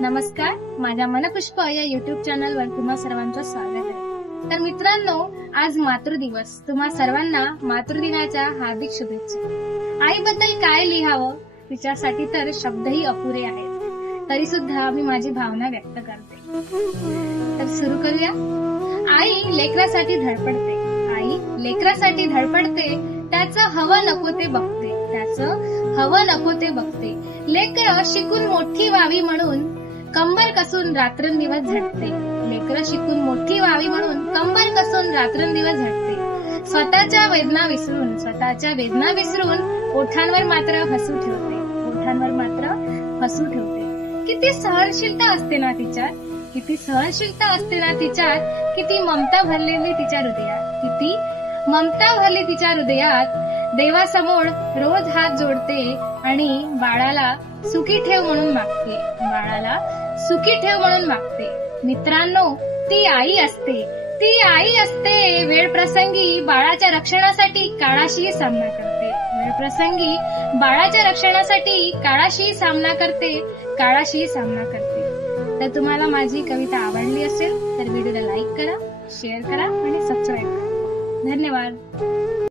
नमस्कार, माझ्या मनपुष्प या युट्यूब चॅनलवर तुम्हा सर्वांचं स्वागत आहे। तर मित्रांनो, आज मातृदिवस। तुम्हा सर्वांना मातृदिनाच्या हार्दिक शुभेच्छा। आईबद्दल काय लिहावं, तिच्यासाठी तर शब्दही अपुरे आहेत, तरी सुद्धा मी माझी भावना व्यक्त करते। तर सुरू करूया। आई लेकरासाठी धडपडते, आई लेकरासाठी धडपडते, त्याचं हवं नको ते बघते, त्याचं हवं नको ते बघते। लेकरं शिकून मोठी व्हावी म्हणून कंबर कसून रात्रंदिवस झटते, लेकरं शिकून मोठी व्हावी म्हणून कंबर कसून रात्रंदिवस झटते। स्वतःच्या वेदना विसरून ओठांवर मात्र हसू ठेवते, ओठांवर मात्र हसू ठेवते। किती सहनशीलता असते ना तिच्यात, किती सहनशीलता असते ना तिच्यात, किती ममता भरलेली तिच्या हृदयात, किती ममता भरली तिच्या हृदयात। देवासमोर रोज हात जोडते आणि बाळाला सुखी ठेव म्हणून मागते, बाळाला सुखी ठेव म्हणून मागते। मित्रांनो, ती आई असते, ती आई असते। वेळ प्रसंगी बाळाच्या रक्षणासाठी काळाशीही सामना करते, वेळ प्रसंगी बाळाच्या रक्षणासाठी काळाशीही सामना करते, काळाशीही सामना करते। तर तुम्हाला माझी कविता आवडली असेल तर व्हिडिओला लाईक करा, शेअर करा आणि सबस्क्राईब करा। धन्यवाद।